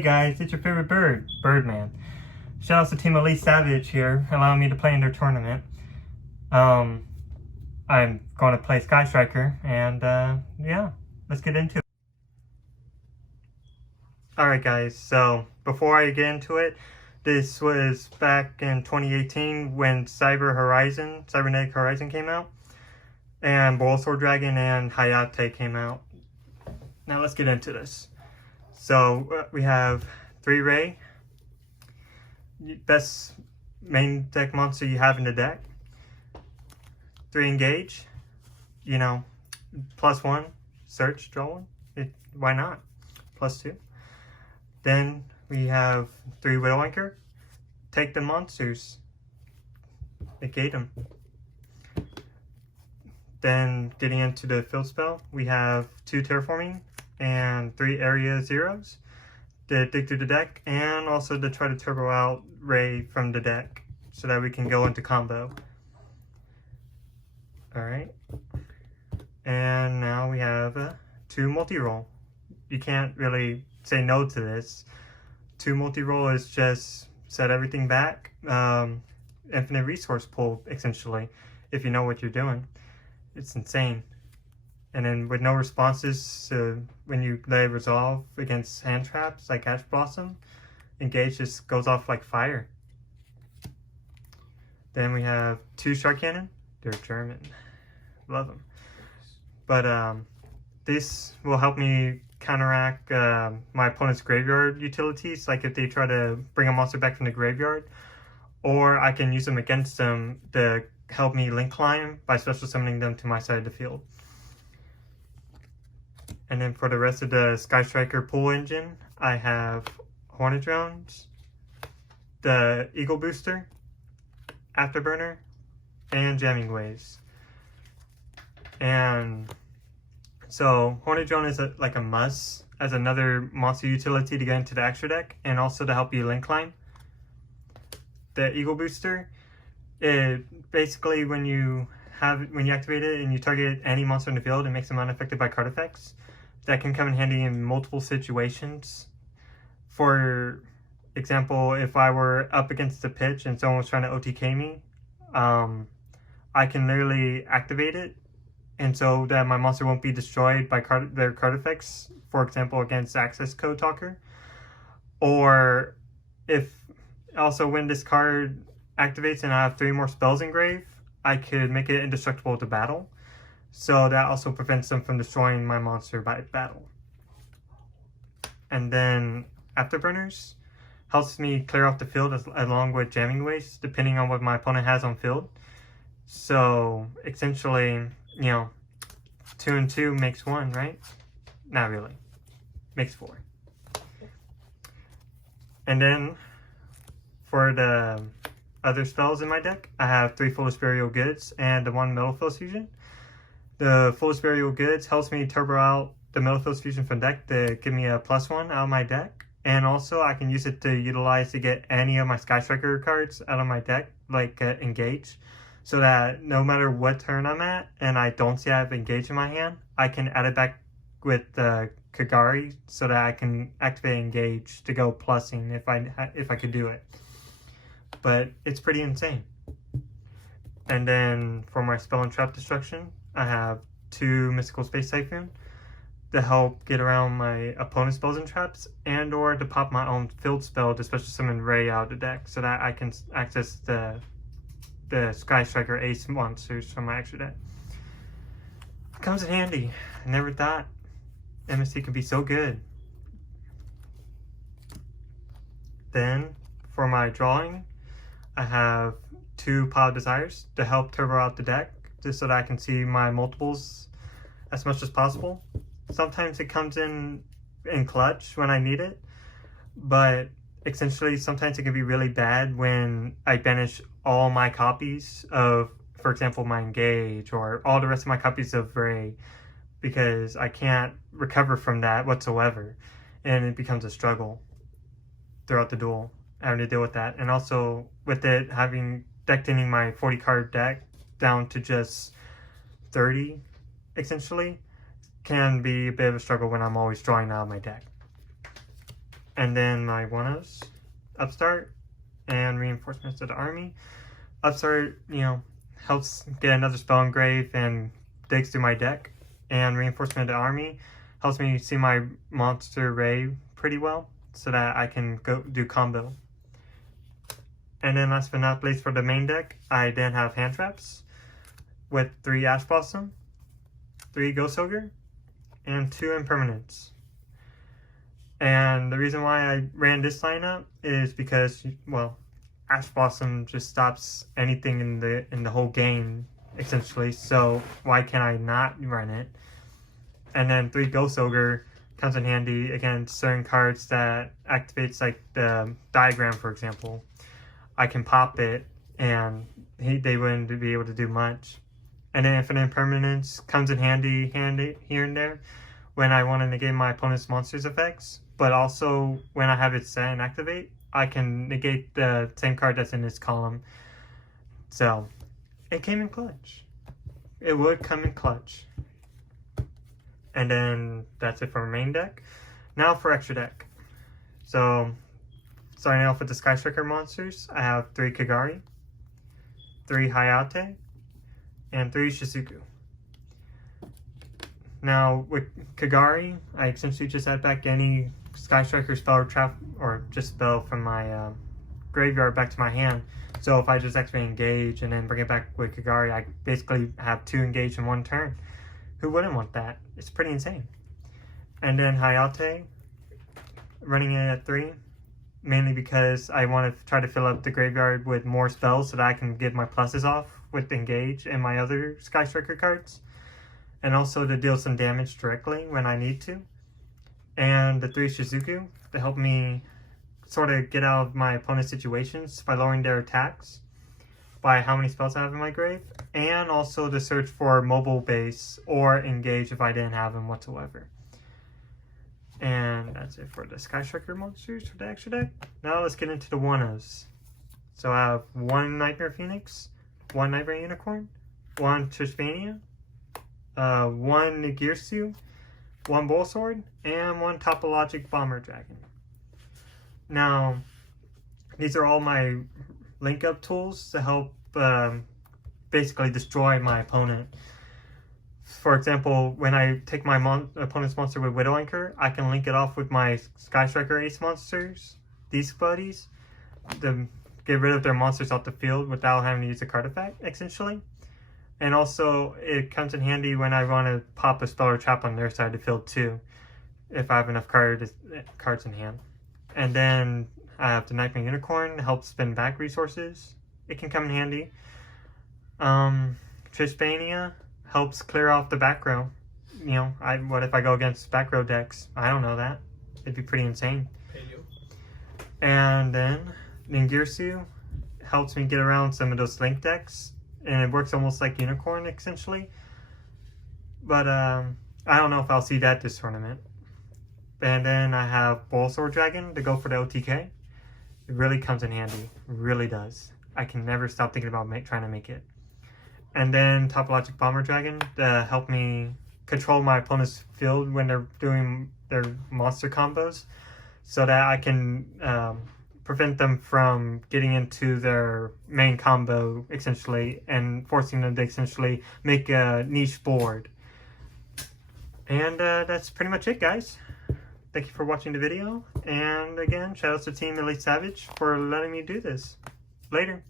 Hey guys, it's your favorite bird, Birdman. Shout out to Team Elite Savage here, allowing me to play in their tournament. I'm going to play Sky Striker, and yeah, let's get into it. Alright guys, so before I get into it, this was back in 2018 when Cybernetic Horizon came out, and Sword Dragon and Hayate came out. Now let's get into this. So we have 3 Ray, best main deck monster you have in the deck. 3 Engage, you know, +1, search, draw 1, why not? +2. Then we have 3 Widow Anchor, take the monsters, negate them. Then getting into the field spell, we have 2 Terraforming and 3 Area Zeros to dig through the deck, and also to try to turbo out Ray from the deck so that we can go into combo. Alright, and now we have 2 multi-roll. You can't really say no to this. 2 multi-roll is just set everything back, infinite resource pool essentially, if you know what you're doing. It's insane. And then with no responses when you let it resolve against hand traps like Ash Blossom, Engage just goes off like fire. Then we have 2 Shark Cannon. They're German. Love them. But this will help me counteract my opponent's graveyard utilities, like if they try to bring a monster back from the graveyard, or I can use them against them to help me link climb by special summoning them to my side of the field. And then for the rest of the Sky Striker pool engine, I have Hornet Drones, the Eagle Booster, Afterburner, and Jamming Waves. And so Hornet Drone is like a must as another monster utility to get into the extra deck, and also to help you link climb. The Eagle Booster, it basically when you activate it and you target any monster in the field, it makes them unaffected by card effects. That can come in handy in multiple situations. For example, if I were up against the pitch and someone was trying to OTK me, I can literally activate it, and so that my monster won't be destroyed by their card effects, for example against Access Code Talker. Or if also when this card activates and I have 3 more spells engraved, I could make it indestructible to battle. So that also prevents them from destroying my monster by battle. And then Afterburners helps me clear off the field along with Jamming Waves, depending on what my opponent has on field. So essentially, you know, 2 and 2 makes 1, right? Not really. Makes 4. And then for the other spells in my deck, I have 3 Foolish Burial Goods and the 1 Metal Field Fusion. The Foolish Burial Goods helps me turbo out the Metal Field Fusion from deck to give me a +1 out of my deck. And also I can use it to utilize to get any of my Sky Striker cards out of my deck, like Engage. So that no matter what turn I'm at and I don't see I have Engage in my hand, I can add it back with Kagari so that I can activate Engage to go plussing if I could do it. But it's pretty insane. And then for my Spell and Trap Destruction, I have 2 Mystical Space Typhoon to help get around my opponent's spells and traps, and or to pop my own field spell to special summon Ray out of the deck so that I can access the Sky Striker Ace monsters from my extra deck. It comes in handy. I never thought MST could be so good. Then for my drawing, I have 2 Pile of Desires to help turbo out the deck, just so that I can see my multiples as much as possible. Sometimes it comes in clutch when I need it, but essentially sometimes it can be really bad when I banish all my copies of, for example, my Engage, or all the rest of my copies of Ray, because I can't recover from that whatsoever, and it becomes a struggle throughout the duel, having to deal with that. And also with it having deck thinning my 40 card deck down to just 30 essentially can be a bit of a struggle when I'm always drawing out of my deck. and then my YuGiOhs, Upstart, and Reinforcements to the Army. Upstart, helps get another spell engrave and digs through my deck, and Reinforcement of the Army helps me see my monster array pretty well so that I can go do combo. And then last but not least, for the main deck, I then have hand traps with 3 Ash Blossom, 3 Ghost Ogre, and 2 Impermanents. And the reason why I ran this lineup is because, well, Ash Blossom just stops anything in the whole game, essentially, so why can I not run it? And then 3 Ghost Ogre comes in handy against certain cards that activates, like the Diagram, for example. I can pop it, and they wouldn't be able to do much. And then Infinite Impermanence comes in handy here and there when I want to negate my opponent's monster's effects, but also when I have it set and activate, I can negate the same card that's in this column. So, it came in clutch. It would come in clutch. And then that's it for my main deck. Now for extra deck. So, starting off with the Sky Striker monsters, I have 3 Kagari, 3 Hayate, and 3 Shizuku. Now, with Kagari, I essentially just add back any Sky Striker spell or trap, or just spell from my graveyard back to my hand. So if I just activate Engage and then bring it back with Kagari, I basically have 2 Engage in 1 turn. Who wouldn't want that? It's pretty insane. And then Hayate, running it at 3, mainly because I want to try to fill up the graveyard with more spells so that I can get my pluses off with Engage and my other Sky Striker cards. And also to deal some damage directly when I need to. And the 3 Shizuku to help me sort of get out of my opponent's situations by lowering their attacks by how many spells I have in my grave, and also to search for mobile base or Engage if I didn't have them whatsoever. And that's it for the Sky Striker monsters for the extra deck. Now let's get into the YuGiOhs. So I have 1 Nightmare Phoenix, 1 Nightmare Unicorn, 1 Trishmania, 1 Nigirsu, 1 Bull Sword, and 1 Topologic Bomber Dragon. Now, these are all my link up tools to help basically destroy my opponent. For example, when I take my opponent's monster with Widow Anchor, I can link it off with my Sky Striker Ace monsters, these buddies, to get rid of their monsters off the field without having to use a card effect, essentially. And also, it comes in handy when I want to pop a spell or trap on their side of the field too, if I have enough cards in hand. And then I have the Nightmare Unicorn to help spin back resources. It can come in handy. Trishmania helps clear off the back row. What if I go against back row decks? I don't know that. It'd be pretty insane. And then Ningirsu helps me get around some of those link decks. And it works almost like Unicorn, essentially. But I don't know if I'll see that this tournament. And then I have Bull Sword Dragon to go for the OTK. It really comes in handy. It really does. I can never stop thinking about trying to make it. And then Topologic Bomber Dragon to help me control my opponent's field when they're doing their monster combos, so that I can prevent them from getting into their main combo, essentially, and forcing them to essentially make a niche board. And that's pretty much it, guys. Thank you for watching the video. And again, shout out to Team Elite Savage for letting me do this. Later.